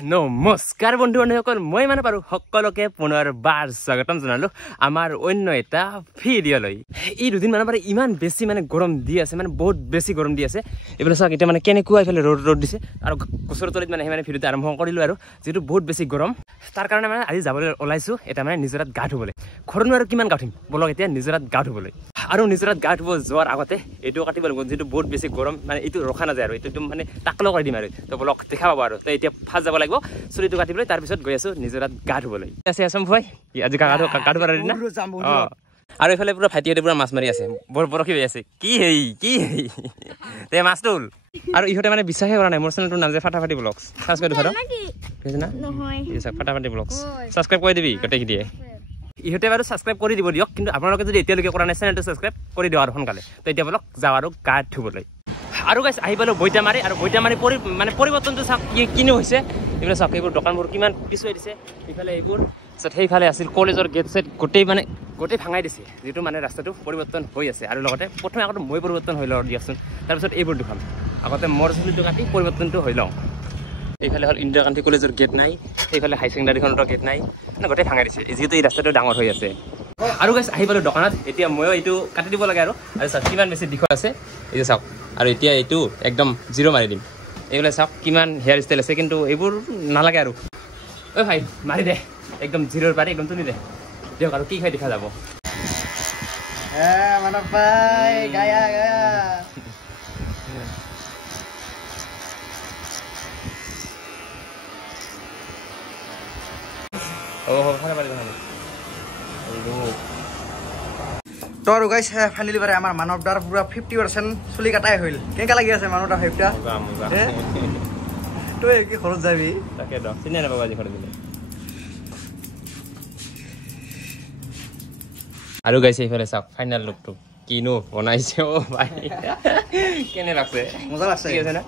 নমস্কাৰ বন্ধু বান্ধৱীসকল মই মানে পাৰো সকলোকে পুনৰবাৰ স্বাগতম জনালো আমাৰ অন্য এটা ভিডিঅ'লৈ এই দুদিন মানে ইমান বেছি মানে গৰম দি আছে মানে বহুত বেছি গৰম দি আছে এইফালে চাওক এতিয়া মানে কেনেকুৱা এইফালে ৰ'দ দিছে আৰু গছৰ তলিত মানে সেই ভিডিঅ'টো আৰম্ভ কৰিলো আৰু যেটো বহুত বেছি গৰম তাৰ কাৰণে মানে আজি যাবলৈ ওলাইছো এটা মানে নিজৰাত গা ধুবলৈ ঘৰনো আৰু কিমান গা ধুম বলক এতিয়া নিজৰাত গা ধুবলৈ আৰু নিজৰাত গা ধুব যোৱাৰ আগতে এইটো কাটিব লাগিব যেটো বহুত বেছি গৰম মানে এইটো ৰখা নাযায় আৰু এইটো মানে টাকলো কৰি দিম আৰু তো বলক দেখা পাব আৰু তো এতিয়া ফাৰ্ষ্ট যাব লাগিব চুলিটো কাটিবলৈ তাৰ পিছত গৈ আছো নিজৰাত গা ধুবলৈ আছে আছম ভাই আজি গা ধুব পাৰি না আৰু এফালে পুৰা ভাইটিহঁতে পুৰা মাছ মাৰি আছে বৰশী হৈ আছে কি তে মাছ তোল আৰু ইহঁতে মানে বিশ্বাসে কৰা নাই মোৰ চেনেলটোৰ নাম যে ফাটাফাটি ব্লগছ সাবস্ক্ৰাইব কৰা বুজিছা না নহয় ফাটাফাটি ব্লগছ সাবস্ক্ৰাইব কৰি দিবি গোটেই দিয়ে ইহঁতে বাৰু সাবস্ক্ৰাইব কৰি দিব দিয়ক কিন্তু আপোনালোকে যদি এতিয়ালৈকে কৰা নাই চেনেলটো সাবস্ক্ৰাইব কৰি দিও আৰু সোনকালে তো এতিয়া বলক যাওঁ আৰু গা ধুবলৈ আৰু গাইছ আহি পালো বৈতামাৰী আৰু বৈতামাৰী মানে পৰিৱৰ্তনটো চাওক কিনো হৈছে এইফালে চাওক এইবোৰ দোকানবোৰ কিমান পিছুৱাই দিছে ইফালে এইবোৰ সেইফালে আছিল কলেজৰ গেট চেট গোটেই ভাঙাই দিছে যিটো মানে ৰাস্তাটো পৰিৱৰ্তন হৈ আছে আৰু লগতে প্ৰথমে আগতে মই পৰিৱৰ্তন হৈ লওঁ দিয়কচোন তাৰপিছত এইবোৰ দুখন আগতে মোৰ চুলিটো কাটি পৰিৱৰ্তনটো হৈ লওঁ এইফালে হ'ল ইন্দিৰা গান্ধী কলেজৰ গেট নাই সেইফালে হাই ছেকেণ্ডাৰীখনৰ গেট নাই মানে গোটেই ভাঙাই দিছে যিহেতু এই ৰাস্তাটো ডাঙৰ হৈ আছে আৰু গাইছ আহি পালো দোকানত এতিয়া ময়ো এইটো কাটি দিব লাগে আৰু চাওক কিমান বেছি দিশ আছে এইটো চাওক আৰু এতিয়া এইটো একদম জিৰ' মাৰি দিম এইবিলাক চাওক কিমান হেয়াৰ ষ্টাইল আছে কিন্তু এইবোৰ নালাগে আৰু ঐ ভাই মাৰি দে একদম জিৰ'ৰ পাৰি একদম তুলি দে দিয়ক আৰু কি খাই দেখা যাব মানৱ ভাই গায়া তো আৰু গাইছ ফাইনেলি বাৰে আমাৰ মানৱদাৰ পুৰা 50% চুলি কাটাই হ'ল কেনেকুৱা লাগি আছে মানৱদাৰ ফাইভটা তই কি খৰচ যাবি তাকে দ চিনি নাপাব আজি খৰচ দিলে আৰু গাইছে এইফালে চাওক ফাইনেল লুকটো কিনো বনাইছে অ ভাই কেনে লাগছে মজা লাগছে ঠিক আছে না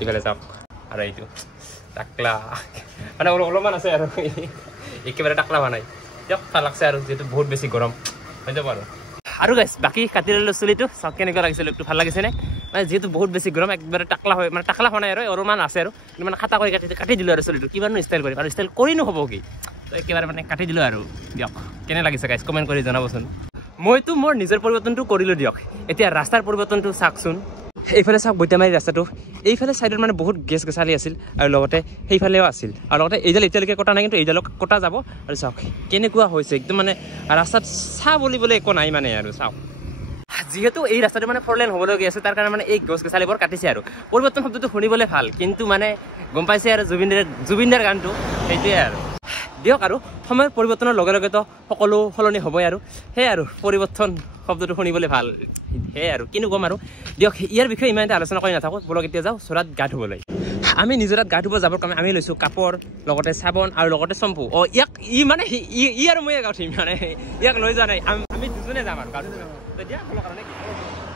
এইফালে চাওক আৰু এইটো টাকলা মানে অলপমান আছে আৰু একেবাৰে টাকলা হোৱা নাই দিয়ক ভাল লাগছে আৰু যিহেতু বহুত বেছি গৰম হৈ যাব আৰু গাইছ বাকী কাটি ল'লো চুলিটো চাওক কেনেকুৱা লাগিছে লুকটো ভাল লাগিছেনে মানে যিহেতু বহুত বেছি গৰম একবাৰে টাকলা হয় মানে টাকলা হোৱা নাই আৰু অলপমান আছে আৰু কিন্তু মানে খাটা কৰি কাটি দিলোঁ আৰু চুলিটো কিমানো ষ্টাইল কৰিম আৰু ষ্টাইল কৰিনো হ'ব কি তো একেবাৰে মানে কাটি দিলোঁ আৰু দিয়ক কেনে লাগিছে গাইছ কমেণ্ট কৰি জনাবচোন মইতো মোৰ নিজৰ পৰিৱৰ্তনটো কৰিলোঁ দিয়ক এতিয়া ৰাস্তাৰ পৰিৱৰ্তনটো চাওকচোন এইফালে চাওক বৈতামাৰী ৰাস্তাটো এইফালে চাইডত মানে বহুত গেছ গেছালি আছিল আৰু লগতে সেইফালেও আছিল আৰু লগতে এইডাল এতিয়ালৈকে কটা নাই কিন্তু এইডালক কটা যাব আৰু চাওক কেনেকুৱা হৈছে একদম মানে ৰাস্তাত চাহ বুলিবলৈ একো নাই মানে আৰু চাওক যিহেতু এই ৰাস্তাটো মানে 4 লেন হ'বলগীয়া আছে তাৰ কাৰণে মানে এই গছ গছালিবোৰ কাটিছে আৰু পৰিৱৰ্তন শব্দটো শুনিবলৈ ভাল কিন্তু মানে গম পাইছে আৰু জুবিনদাৰ গানটো সেইটোৱে আৰু দিয়ক আৰু সময়ৰ পৰিৱৰ্তনৰ লগে লগেতো সকলো সলনি হ'বই আৰু সেয়াই আৰু পৰিৱৰ্তন শব্দটো শুনিবলৈ ভাল সেয়াই আৰু কিনো ক'ম আৰু দিয়ক ইয়াৰ বিষয়ে ইমান এটা আলোচনা কৰি নাথাকোঁ বলক এতিয়া যাওঁ চৰাত গা ধুবলৈ আমি নিজৰাত গা ধুব যাবৰ কাৰণে আমি লৈছোঁ কাপোৰ লগতে চাবোন আৰু লগতে চম্পু ইয়াক মানে ই আৰু মই গা ধুম মানে ইয়াক লৈ যোৱা নাই আমি দুজনে যাম আৰু গা ধুব তেতিয়া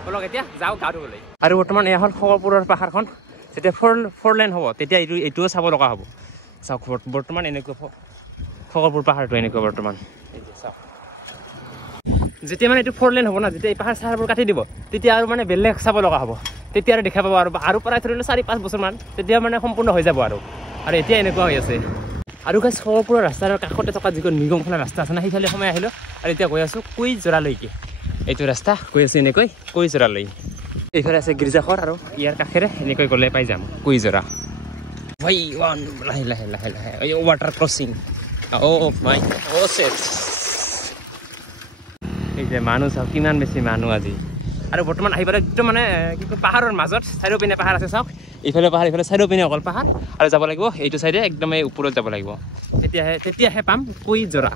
বলক এতিয়া যাওঁ গা ধুবলৈ আৰু বৰ্তমান এয়া হ'ল খগৰপুৰৰ পাহাৰখন যেতিয়া 4 লেন হ'ব তেতিয়া এইটোও চাব লগা হ'ব চাওক বৰ্তমান এনেকুৱা খগৰপুৰ পাহাৰটো এনেকুৱা বৰ্তমান চাওক যেতিয়া মানে এইটো 4 লেন হ'ব না যেতিয়া এই পাহাৰ চাহাৰবোৰ কাটি দিব তেতিয়া আৰু মানে বেলেগ চাব লগা হ'ব তেতিয়া আৰু দেখা পাব আৰু প্ৰায় ধৰিলে 4-5 বছৰমান তেতিয়া মানে সম্পূৰ্ণ হৈ যাব আৰু এতিয়া এনেকুৱা হৈ আছে আৰু গাইছ খগৰপুৰৰ ৰাস্তাৰ কাষতে থকা যিখন নিগমখনৰ ৰাস্তা আছে না সেইফালে সময় আহিলোঁ আৰু এতিয়া গৈ আছোঁ কুইজৰালৈকে এইটো ৰাস্তা গৈ আছোঁ এনেকৈ কুইজৰালৈ এইফালে আছে গীৰ্জাঘৰ আৰু ইয়াৰ কাষেৰে এনেকৈ গ'লে পাই যাম কুইজৰা ভাই লাহে লাহে লাহে লাহে ৱাটাৰ ক্ৰচিং মাই এই যে মানুহ চাওক কিমান বেছি মানুহ আজি আৰু বৰ্তমান আহি পেলাই একদম মানে কি কয় পাহাৰৰ মাজত চাৰিও পিনে পাহাৰ আছে চাওক ইফালে পাহাৰ ইফালে চাৰিও পিনে অকল পাহাৰ আৰু যাব লাগিব এইটো চাইডে একদম এই ওপৰত যাব লাগিব তেতিয়াহে পাম কুইজৰা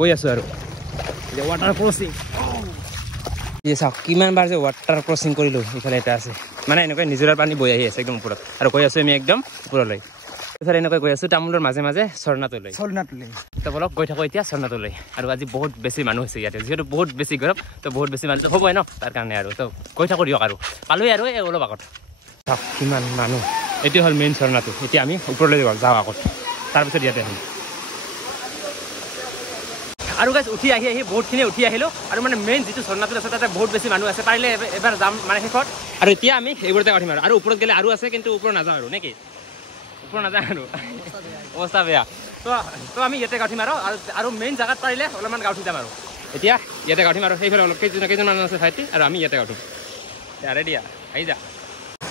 গৈ আছোঁ আৰু ৱাটাৰ ক্ৰচিং এই চাওক কিমানবাৰ যে ৱাটাৰ ক্ৰচিং কৰিলোঁ ইফালে এটা আছে মানে এনেকৈ নিজৰাৰ পানী বৈ আহি আছে একদম ওপৰত আৰু গৈ আছোঁ আমি একদম ওপৰলৈ ইফালে এনেকৈ গৈ আছোঁ তামোলৰ মাজে মাজে ঝৰ্ণাটোলৈ তো বলক গৈ থাকোঁ এতিয়া ঝৰ্ণাটোলৈ আৰু আজি বহুত বেছি মানুহ হৈছে ইয়াতে যিহেতু বহুত বেছি গৰম তো বহুত বেছি মানুহ হ'বই ন তাৰ কাৰণে আৰু তো গৈ থাকোঁ দিয়ক আৰু পালোঁহি আৰু এই অলপ আগত চাওক কিমান মানুহ এইটো হ'ল মেইন ঝৰ্ণাটো এতিয়া আমি ওপৰলৈ যাওঁ আগত তাৰপিছত ইয়াতে আহিম আৰু গাইছ উঠি আহি বহুতখিনি উঠি আহিলোঁ আৰু মানে মেইন যিটো ঝৰ্ণাটো আছে তাতে বহুত বেছি মানুহ আছে পাৰিলে এবাৰ যাম মানে শেষত আৰু এতিয়া আমি এইবোৰতে কাটিম আৰু ওপৰত গ'লে আৰু আছে কিন্তু ওপৰত নাযাওঁ আৰু নেকি পুৰা নাযায় অৱস্থা বেয়া তো আমি ইয়াতে গাঁঠিম আৰু মেইন জেগাত পাৰিলে অলপমান গাঁঠি যাম আৰু এতিয়া ইয়াতে গাঁঠিম আৰু সেইফালে অলপ কেইজনমান আছে ভাইটি আৰু আমি ইয়াতে গাঁঠিম ৰেডি আহি যা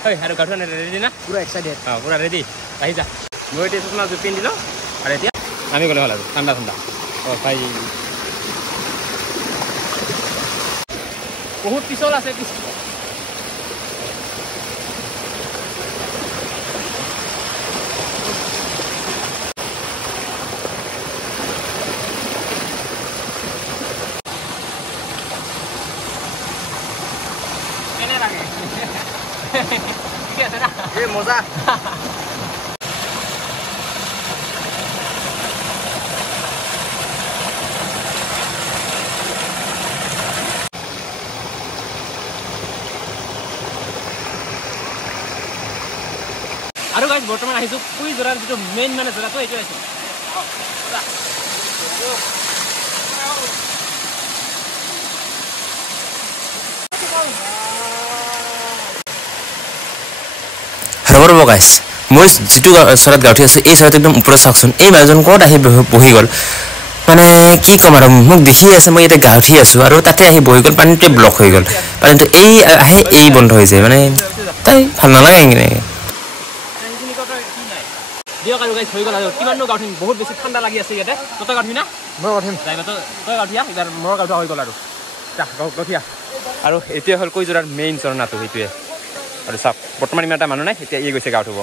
হয় আৰু গাঁঠি ৰেডি না পুৰা এক্সাইটেড পুৰা ৰেডি আহি যা মই এতিয়া চচমা পিন্ধি দিলোঁ আৰু এতিয়া আমি গ'লে হ'ল আৰু ঠাণ্ডা ভাই বহুত পিছল আছে মজা আৰু গাইজ বৰ্তমান আহিছোঁ কুইজৰাৰ যিটো মেইন মানে জেগাটো এইটো আহিছোঁ ৰ'ব গাইছ মই যিটো চৰাত গাঁঠি আছোঁ এই চৰাত একদম ওপৰত চাওকচোন এই মানুহজন ক'ত আহি বহি গ'ল মানে কি ক'ম আৰু মোক দেখি আছে মই ইয়াতে গাঁঠি আছোঁ আৰু তাতে আহি বহি গ'ল পানীটোৱে ব্লক হৈ গ'ল পানীটো এই আহে এই বন্ধ হৈ যায় মানে তাই ভাল নালাগে এনেকৈ দিয়ক আৰু গাইজ হৈ গ'ল আৰু কিমাননো গাঁঠিম বহুত বেছি ঠাণ্ডা লাগি আছে ইয়াতে তই গাঁঠি না মই গাঁঠিম তই গাঁঠিয়া এইবাৰ মোৰ গাঁঠা হৈ গ'ল আৰু গাঁঠিয়া আৰু এইটোৱে হ'ল কুইজৰাৰ মেইন ঝৰ্ণাটো সেইটোৱে আৰু চাওক বৰ্তমান ইমান এটা মানুহ নাই এতিয়া এই গৈছে গাঁঠ হ'ব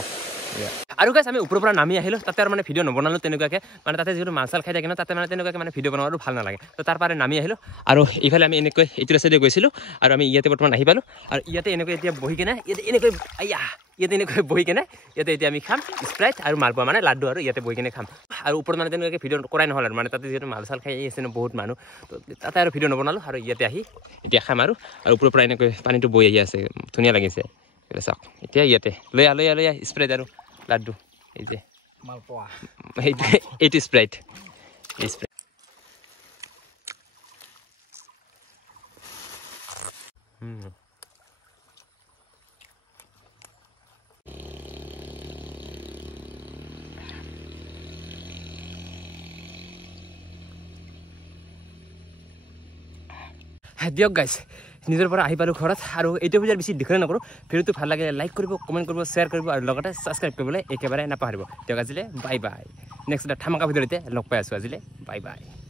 আৰু গাইজ আমি ওপৰৰ পৰা নামি আহিলোঁ তাতে আৰু মানে ভিডিঅ' নবনালোঁ তেনেকুৱাকৈ মানে তাতে যিহেতু মাল চাল খাই থাকে ন তাতে মানে তেনেকুৱাকৈ মানে ভিডিঅ' বনোৱাটো ভাল নালাগে তো তাৰ পৰা নামি আহিলোঁ আৰু এইফালে আমি এনেকৈ এইটো ৰাস্তাতে গৈছিলোঁ আৰু আমি ইয়াতে বৰ্তমান আহি পালোঁ আৰু ইয়াতে এনেকৈ এতিয়া বহি কেনে ইয়াতে এনেকৈ এনেকৈ বহি কেনে ইয়াতে এতিয়া আমি খাম স্প্ৰাইট আৰু মালপোৱা মানে লাড্ডু আৰু ইয়াতে বহি কেনে খাম আৰু ওপৰত মানে তেনেকুৱাকৈ ভিডিঅ' কৰাই নহ'ল আৰু মানে তাতে যিহেতু মাল চাল খাই আছে ন বহুত মানুহ তো তাতে আৰু ভিডিঅ' নবনালোঁ আৰু ইয়াতে আহি এতিয়া খাম আৰু ওপৰৰ পৰা এনেকৈ পানীটো বৈ আহি আছে ধুনীয়া লাগিছে চাওক এতিয়া ইয়াতে লৈ আহ স্প্ৰাইট আৰু লাড্ডু এই যে মালপোৱা এইটো স্প্ৰাইট এই স্প্ৰাইট দিয়ক গাইজ নিজৰ পৰা আহি পালোঁ ঘৰত আৰু এইটো ভিডিঅ'ৰ বেছি দীঘলীয়া নকৰোঁ ভিডিঅ'টো ভাল লাগে লাইক কৰিব কমেণ্ট কৰিব শ্বেয়াৰ কৰিব আৰু লগতে ছাবস্ক্ৰাইব কৰিবলৈ একেবাৰে নাপাহৰিব দিয়ক আজিলৈ বাই বাই নেক্সট এটা ধামাকা ভিডিঅ'তে লগ পাই আছোঁ আজিলৈ বাই বাই